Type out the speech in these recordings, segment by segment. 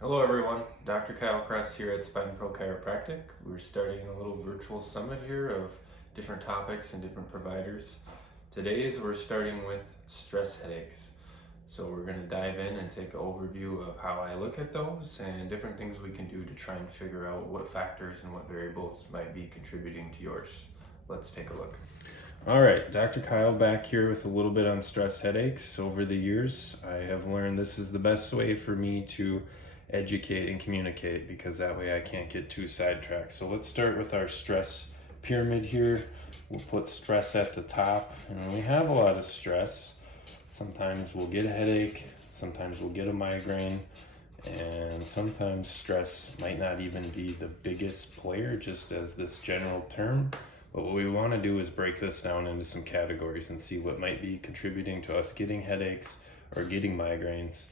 Hello everyone, Dr. Kyle Cress here at Spine Pro Chiropractic. We're starting a little virtual summit here of different topics and different providers. Today's we're starting with stress headaches. So we're going to dive in and take an overview of how I look at those and different things we can do to try and figure out what factors and what variables might be contributing to yours. Let's take a look. All right, Dr. Kyle back here with a little bit on stress headaches. Over the years, I have learned this is the best way for me to educate and communicate because that way I can't get too sidetracked. So let's start with our stress pyramid here. We'll put stress at the top, and when we have a lot of stress, sometimes we'll get a headache, sometimes we'll get a migraine, and sometimes stress might not even be the biggest player, just as this general term. But what we want to do is break this down into some categories and see what might be contributing to us getting headaches or getting migraines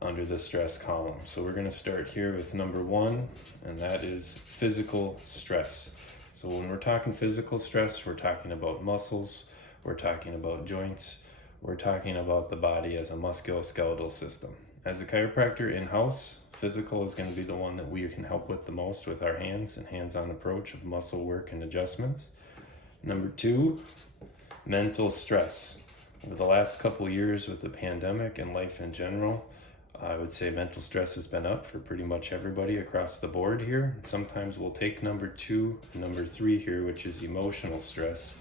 under the stress column. So we're going to start here with number one, and that is physical stress. So when we're talking physical stress, we're talking about muscles, we're talking about joints, we're talking about the body as a musculoskeletal system. As a chiropractor in-house, physical is going to be the one that we can help with the most with our hands and hands-on approach of muscle work and adjustments. Number two, mental stress. Over the last couple of years with the pandemic and life in general, I would say mental stress has been up for pretty much everybody across the board here. Sometimes we'll take number two and number three here, which is emotional stress,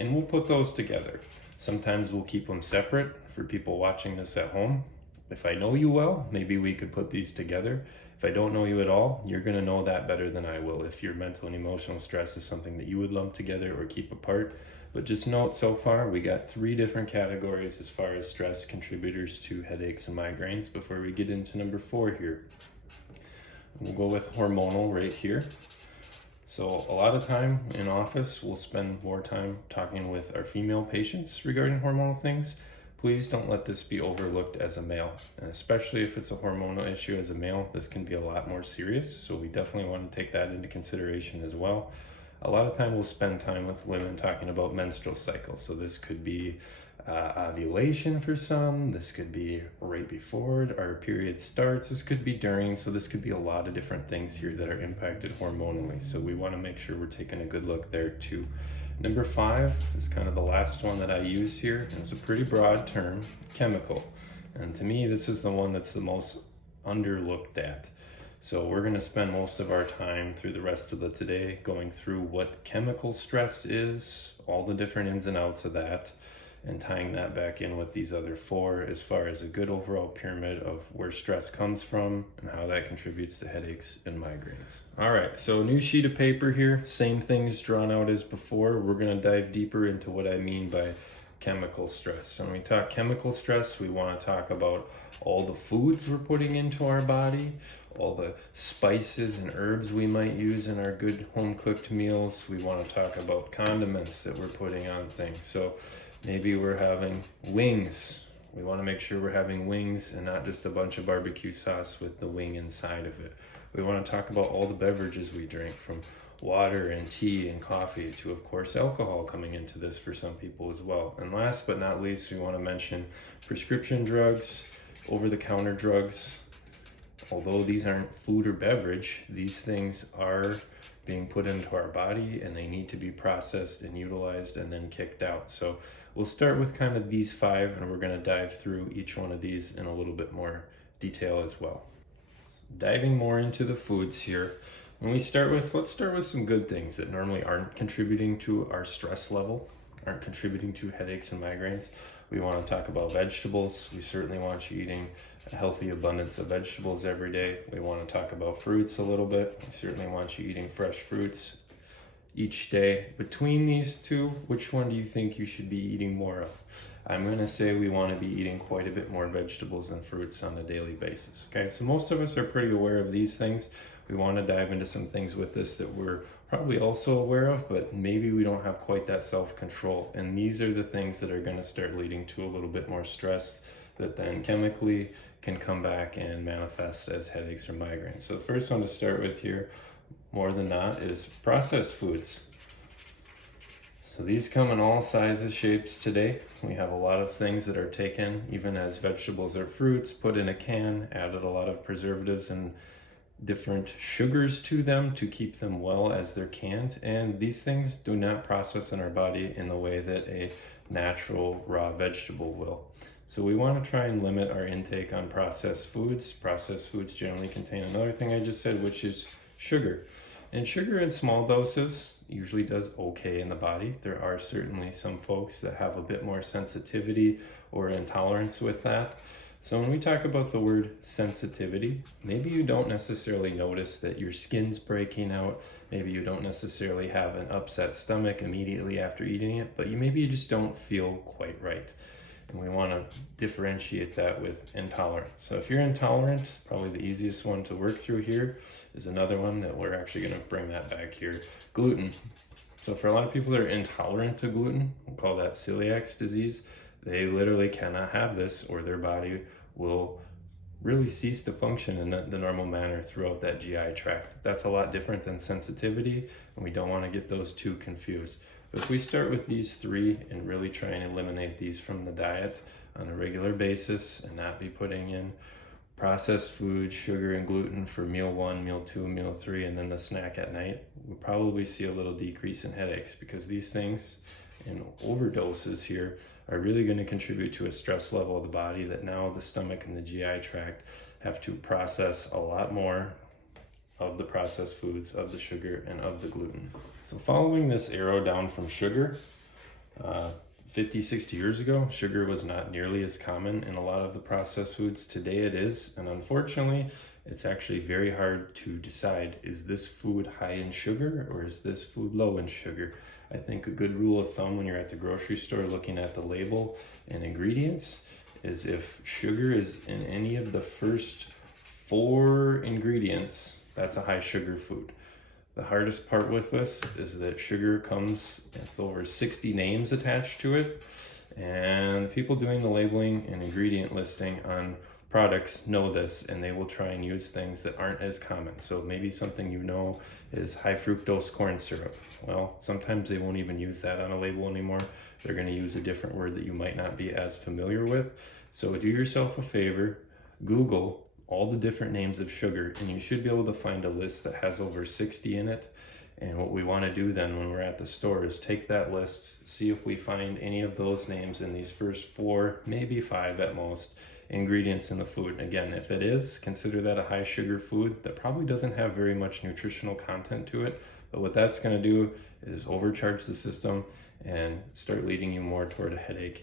and we'll put those together. Sometimes we'll keep them separate for people watching this at home. If I know you well, maybe we could put these together. If I don't know you at all, you're going to know that better than I will if your mental and emotional stress is something that you would lump together or keep apart. But just note, so far we got three different categories as far as stress contributors to headaches and migraines before we get into number four here. We'll go with hormonal right here. So a lot of time in office, we'll spend more time talking with our female patients regarding hormonal things. Please don't let this be overlooked as a male, and especially if it's a hormonal issue as a male, this can be a lot more serious, so we definitely want to take that into consideration as well. A lot of time we'll spend time with women talking about menstrual cycles, so this could be ovulation for some, this could be right before our period starts, this could be during, so this could be a lot of different things here that are impacted hormonally, so we want to make sure we're taking a good look there too. Number five is kind of the last one that I use here, and it's a pretty broad term, chemical. And to me, this is the one that's the most underlooked at. So we're going to spend most of our time through the rest of the today going through what chemical stress is, all the different ins and outs of that, and tying that back in with these other four as far as a good overall pyramid of where stress comes from and how that contributes to headaches and migraines. All right, so new sheet of paper here, same things drawn out as before. We're going to dive deeper into what I mean by chemical stress. So when we talk chemical stress, we want to talk about all the foods we're putting into our body, all the spices and herbs we might use in our good home cooked meals. We want to talk about condiments that we're putting on things. So maybe we're having wings. We want to make sure we're having wings and not just a bunch of barbecue sauce with the wing inside of it. We want to talk about all the beverages we drink, from water and tea and coffee to, of course, alcohol coming into this for some people as well. And last but not least, we want to mention prescription drugs, over-the-counter drugs. Although these aren't food or beverage, these things are being put into our body and they need to be processed and utilized and then kicked out. So we'll start with kind of these five, and we're going to dive through each one of these in a little bit more detail as well. Diving more into the foods here, let's start with some good things that normally aren't contributing to our stress level, aren't contributing to headaches and migraines. We want to talk about vegetables. We certainly want you eating a healthy abundance of vegetables every day. We want to talk about fruits a little bit. We certainly want you eating fresh fruits each day. Between these two, which one do you think you should be eating more of? I'm going to say we want to be eating quite a bit more vegetables and fruits on a daily basis. Okay, so most of us are pretty aware of these things. We want to dive into some things with this that we're probably also aware of, but maybe we don't have quite that self-control. And these are the things that are going to start leading to a little bit more stress that then chemically can come back and manifest as headaches or migraines. So the first one to start with here, more than not, is processed foods. So these come in all sizes, shapes today. We have a lot of things that are taken, even as vegetables or fruits, put in a can, added a lot of preservatives and different sugars to them to keep them well as they're canned. And these things do not process in our body in the way that a natural raw vegetable will. So we want to try and limit our intake on processed foods. Processed foods generally contain another thing I just said, which is sugar. And sugar in small doses usually does okay in the body. There are certainly some folks that have a bit more sensitivity or intolerance with that. So when we talk about the word sensitivity, maybe you don't necessarily notice that your skin's breaking out. Maybe you don't necessarily have an upset stomach immediately after eating it, but maybe you just don't feel quite right. And we want to differentiate that with intolerant. So if you're intolerant, probably the easiest one to work through here is another one that we're actually going to bring that back here, gluten. So for a lot of people that are intolerant to gluten, we'll call that celiac disease. They literally cannot have this, or their body will really cease to function in the normal manner throughout that GI tract. That's a lot different than sensitivity, and we don't want to get those two confused. But if we start with these three and really try and eliminate these from the diet on a regular basis and not be putting in processed food, sugar and gluten for meal 1, meal 2, meal 3, and then the snack at night, we'll probably see a little decrease in headaches, because these things in overdoses here are really going to contribute to a stress level of the body that now the stomach and the GI tract have to process a lot more of the processed foods, of the sugar, and of the gluten. So following this arrow down from sugar, 50, 60 years ago, sugar was not nearly as common in a lot of the processed foods. Today it is, and unfortunately, it's actually very hard to decide, is this food high in sugar or is this food low in sugar? I think a good rule of thumb when you're at the grocery store looking at the label and ingredients is if sugar is in any of the first 4 ingredients, that's a high sugar food. The hardest part with this is that sugar comes with over 60 names attached to it, and people doing the labeling and ingredient listing on products know this, and they will try and use things that aren't as common. So maybe something you know is high fructose corn syrup. Well, sometimes they won't even use that on a label anymore. They're going to use a different word that you might not be as familiar with. So do yourself a favor, Google all the different names of sugar, and you should be able to find a list that has over 60 in it. And what we want to do then when we're at the store is take that list, see if we find any of those names in these first 4, maybe 5 at most, ingredients in the food. And again, if it is, consider that a high sugar food that probably doesn't have very much nutritional content to it. But what that's going to do is overcharge the system and start leading you more toward a headache